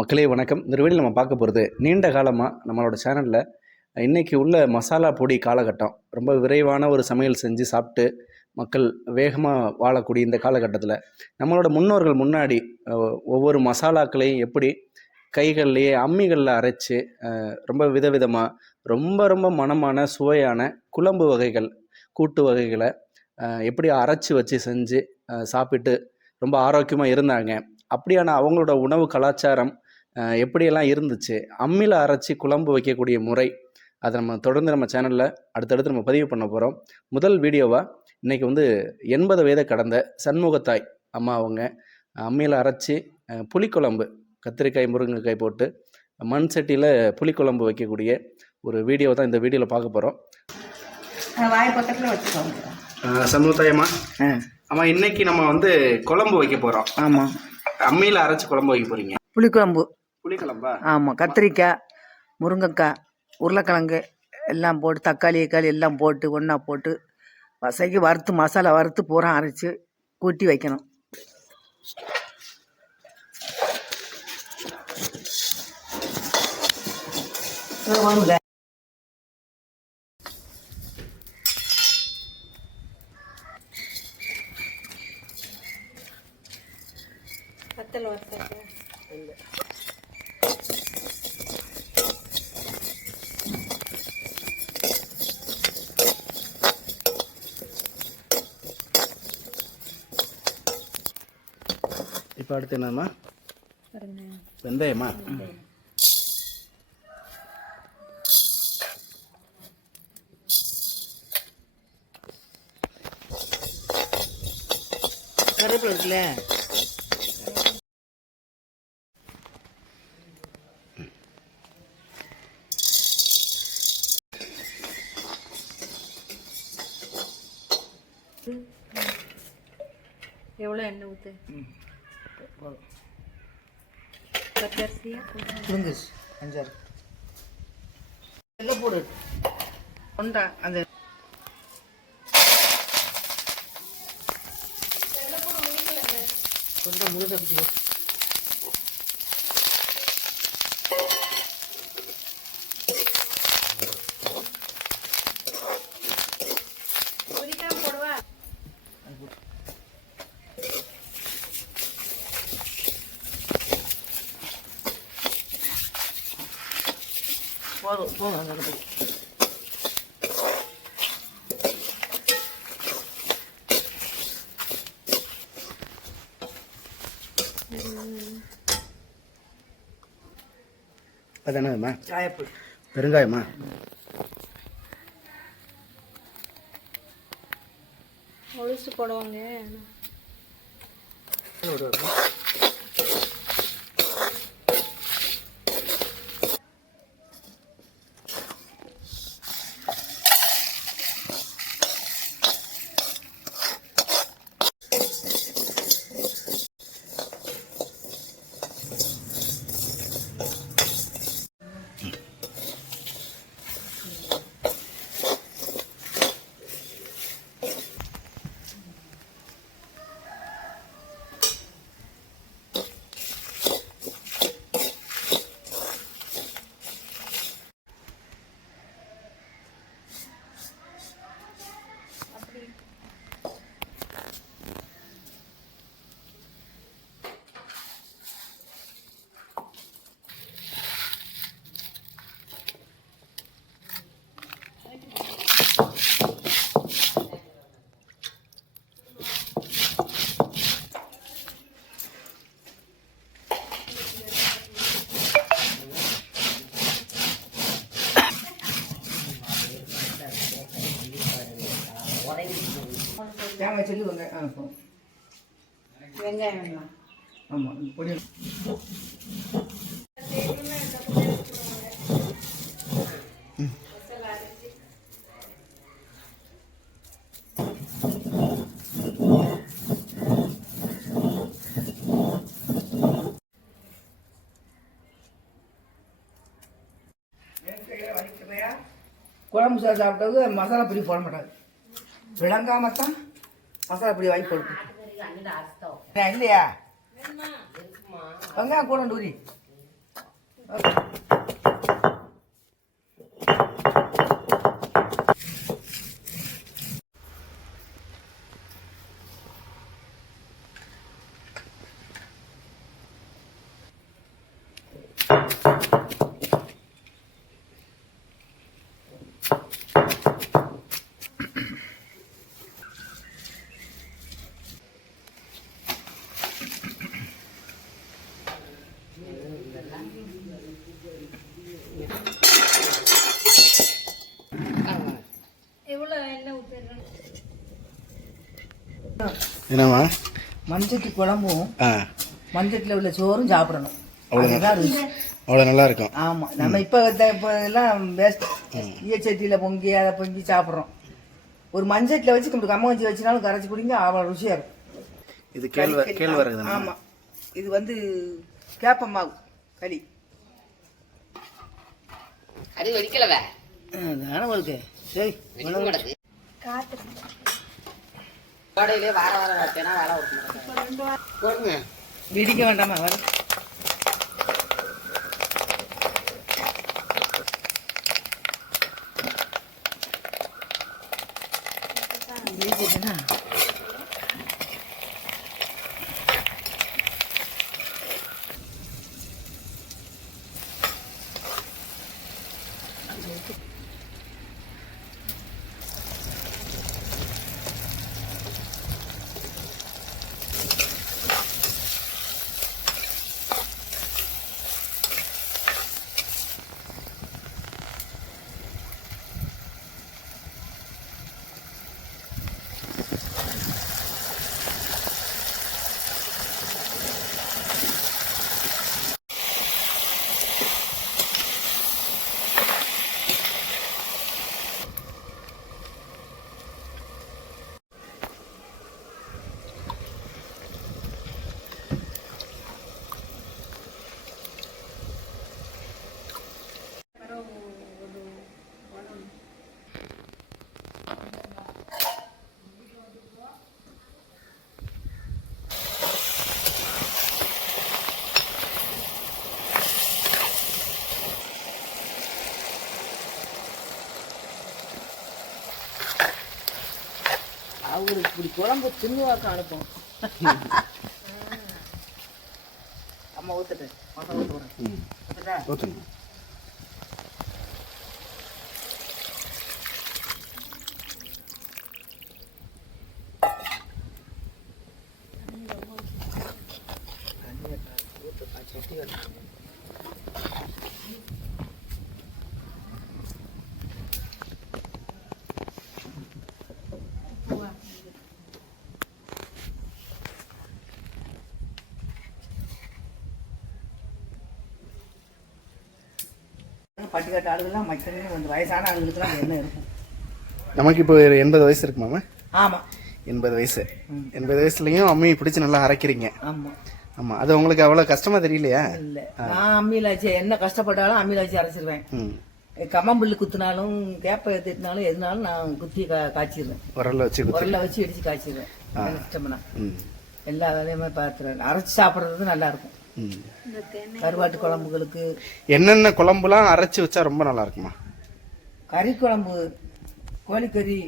மக்களே வணக்கம். இந்த வீடியோவில் நம்ம பார்க்க போகிறது நீண்ட காலமாக நம்மளோட சேனலில் இன்றைக்கி உள்ள மசாலா பொடி காலகட்டம். ரொம்ப விரைவான ஒரு சமையல் செஞ்சு சாப்பிட்டு மக்கள் வேகமாக வாழக்கூடிய இந்த காலகட்டத்தில் நம்மளோட முன்னோர்கள் முன்னாடி ஒவ்வொரு மசாலாக்களையும் எப்படி கைகள்லேயே அம்மிகளில் அரைச்சி ரொம்ப விதவிதமாக ரொம்ப ரொம்ப மணமான சுவையான குழம்பு வகைகள் கூட்டு வகைகளை எப்படி அரைச்சி வச்சு செஞ்சு சாப்பிட்டு ரொம்ப ஆரோக்கியமாக இருந்தாங்க. அப்படியான அவங்களோட உணவு கலாச்சாரம் எப்படியெல்லாம் இருந்துச்சு, அம்மியில் அரைச்சி குழம்பு வைக்கக்கூடிய முறை, அதை நம்ம தொடர்ந்து நம்ம சேனலில் அடுத்தடுத்து நம்ம பதிவு பண்ண போகிறோம். முதல் வீடியோவாக இன்றைக்கி 80 வயதை கடந்த சண்முகத்தாய் அம்மா அவங்க அம்மியில் அரைச்சி புளிக்குழம்பு, கத்திரிக்காய் முருங்கைக்காய் போட்டு மண் சட்டியில் புளிக்குழம்பு வைக்கக்கூடிய ஒரு வீடியோ தான் இந்த வீடியோவில் பார்க்க போகிறோம். சண்முகத்தாய் அம்மா, ஆமாம், இன்னைக்கு நம்ம குழம்பு வைக்க போகிறோம். ஆமாம், அம்மியில் அரைச்சி குழம்பு வைக்க போகிறீங்க. புளிக்குழம்பா? ஆமாம், கத்திரிக்காய், முருங்கைக்காய், உருளைக்கிழங்கு எல்லாம் போட்டு தக்காளி எல்லாம் போட்டு ஒன்றா போட்டு வசைக்கு வறுத்து மசாலா வறுத்து பூரா அரைச்சி கூட்டி வைக்கணும். இப்போ அடுத்து என்னம்மா? வெந்தயமா? கருவேப்பிலை இருக்குல்ல, எவ்வளோ எண்ணெய் ஊற்று? பச்சரிசியா புழுங்குச்சு 5 எல்லாம் போடு கொண்டா. அந்த கொஞ்சம் முழுக்க போதும் அந்த அது என்னதுமா? காயப்பொடி, பெருங்காயமா? ஒழிச்சு போடுவாங்க. தேங்காய் சொல்லி வெங்காயம் வெங்காயம் வேணும். ஆமாம், பொடி குழம்பு சாப்பிட்டது மசாலா பொடி போட மாட்டாது. விளங்காமத்தான் மசாலா பொடி வாங்கி போட்டு இல்லையா? வெங்காயம் கூட ஊரி எவ்வளோ எண்ணெய் ஊற்றுறேன்? என்னம்மா? மஞ்சட்டி குழம்பும் ஆ, மஞ்சட்டில் உள்ள சோறும் சாப்பிடணும். அவ்வளோ அதுதான் ருசி. அவ்வளோ நல்லா இருக்கும். ஆமாம், நம்ம இப்போ எல்லாம் வேஸ்ட் ஈயச்சட்டியில் பொங்கி அதை பொங்கி சாப்பிட்றோம். ஒரு மஞ்சட்டில் வச்சு இப்படி கம்ம வச்சு வச்சுனாலும் கரைச்சி குடிங்க, அவ்வளோ ருசியாக இருக்கும். இது கேழ்வரகு தானே? ஆமாம், இது வந்து கேப்ப மாவு களி. அது வடிக்கலவ தானே உங்களுக்கு சரி காற்று கோடையிலே வார வாரம் வச்சேன்னா வேலை கொடுங்க. இடிக்க வேண்டாமா? வர அவங்களுக்கு இப்படி குழம்பு தின்னுவாக்க அனுப்பணும். அம்மா ஊத்துட்டு மசாலா ஊத்துறேன். ஊற்றுங்க. பட்டிக்காட்டு ஆளுகள்லாம் மக்களுமே கொஞ்சம் வயசான ஆளுகளுக்குலாம் என்ன இருக்கும். நமக்கு இப்போ 80 வயசு இருக்குமாம்மா? ஆமாம், 80 வயசு. 80 வயசுலையும் அம்மி பிடிச்சி நல்லா அரைக்கிறீங்க. ஆமாம். ஆமாம், அது உங்களுக்கு அவ்வளோ கஷ்டமா தெரியலையா? இல்லை, நான் அம்மியில் வச்சு என்ன கஷ்டப்பட்டாலும் அம்மியில் வச்சு அரைச்சிருவேன். ம், கம்மம்பிள்ளு குத்துனாலும் கேப்பை திட்டினாலும் எதுனாலும் நான் குத்தி காய்ச்சிடுவேன். உரல்ல வச்சு உரல்ல வச்சு இடிச்சு காய்ச்சிடுவேன். இஷ்டம்னா ம், எல்லா வேலையுமே பார்த்துருவேன். அரைச்சி சாப்பிட்றது நல்லா இருக்கும். ம். இந்த தேங்காய் கருவாட்டு குழம்புகளுக்கு என்னென்ன குழம்புலாம் அரைச்சி வச்சா ரொம்ப நல்லா இருக்குமா? கறி குழம்பு, கோழிக்கறி,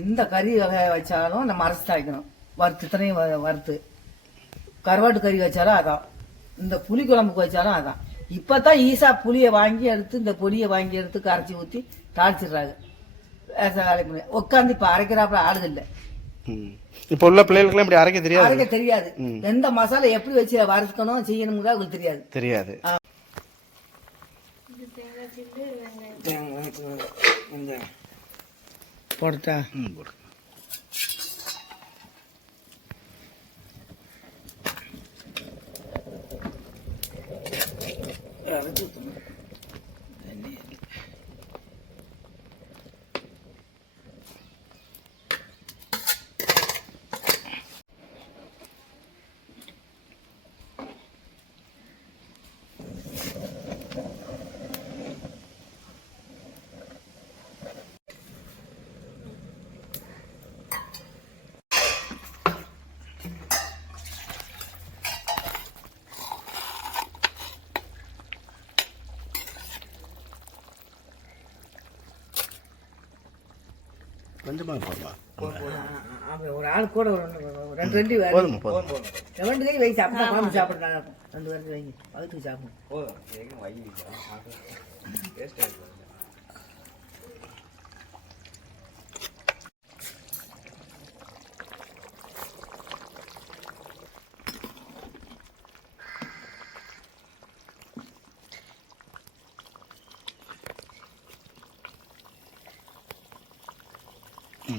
எந்த கறி வகை வச்சாலும் நம்ம அரைச்சி தான் வைக்கணும். வறுத்து இத்தனையும் வறுத்து. கருவாட்டு கறி வச்சாலும் அதான், இந்த புளி குழம்புக்கு வச்சாலும் அதான். இப்பதான் ஈஸா புளியை வாங்கி எடுத்து இந்த பொடியை வாங்கி எடுத்து கரைச்சி ஊற்றி தாளிச்சிடுறாங்க. உட்காந்து இப்ப அரைக்கிறாப்புல ஆளுகள் இல்லை. இப்போ உள்ள பிள்ளைகளுக்குலாம் இப்படி அரைக்க தெரியாது. அரைக்க தெரியாது. எந்த மசாலா எப்படி வச்சு வறுக்கணும் செய்யணும் அவங்களுக்கு தெரியாது. தெரியாது. இது தேங்காய் சில்லு வெங்காயம் போட்டா போடு. கொஞ்சமாக போடுமா? ஒரு ஆள் கூட ஒரு ரெண்டு ரெண்டு போதுமா போதும். ரெண்டு கை வை, சாப்பிட்டா குழம்பு சாப்பிட நல்லா இருக்கும். ரெண்டு பேருக்கு வைங்க, வகுத்துக்கு சாப்பிடும்.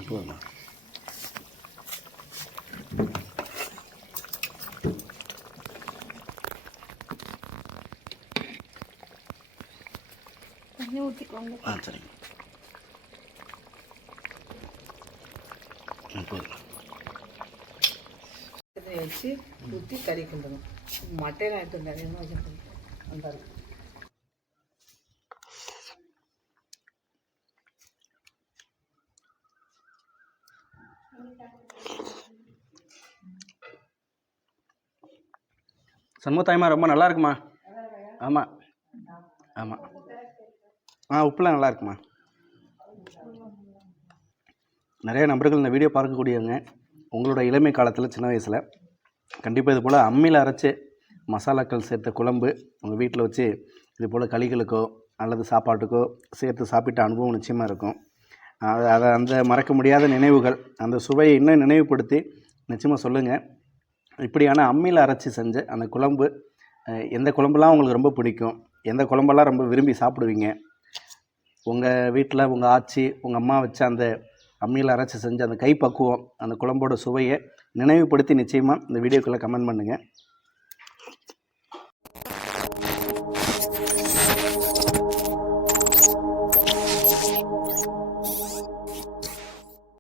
போதுமா? தண்ணி ஊற்றிக்கோங்க. சரிங்க. போதுமா? வச்சு ஊற்றி கறி கிண்டணும். மட்டையெல்லாம் எடுத்து நிறையமாக வச்சுருக்கோம். அந்த சண்முகத்தாய்மா ரொம்ப நல்லா இருக்குமா? ஆமாம் ஆமாம். உப்புலாம் நல்லா இருக்குமா? நிறைய நபர்கள் இந்த வீடியோ பார்க்கக்கூடியவங்க உங்களோட இளமை காலத்தில் சின்ன வயசில் கண்டிப்பாக இது போல் அம்மியில் அரைச்சி மசாலாக்கள் சேர்த்த குழம்பு உங்கள் வீட்டில் வச்சு இது போல் களிகளுக்கோ அல்லது சாப்பாட்டுக்கோ சேர்த்து சாப்பிட்ட அனுபவம் நிச்சயமாக இருக்கும். அதை அந்த மறக்க முடியாத நினைவுகள், அந்த சுவையை இன்னும் நினைவுபடுத்தி நிச்சயமாக சொல்லுங்கள். இப்படியான அம்மியில் அரைச்சி செஞ்ச அந்த குழம்பு எந்த குழம்புலாம் உங்களுக்கு ரொம்ப பிடிக்கும், எந்த குழம்பெல்லாம் ரொம்ப விரும்பி சாப்பிடுவீங்க, உங்கள் வீட்டில் உங்கள் ஆச்சி உங்கள் அம்மா வச்ச அந்த அம்மியில் அரைச்சி செஞ்ச அந்த கைப்பக்குவம், அந்த குழம்போட சுவையை நினைவுபடுத்தி நிச்சயமாக இந்த வீடியோக்குள்ளே கமெண்ட் பண்ணுங்கள்.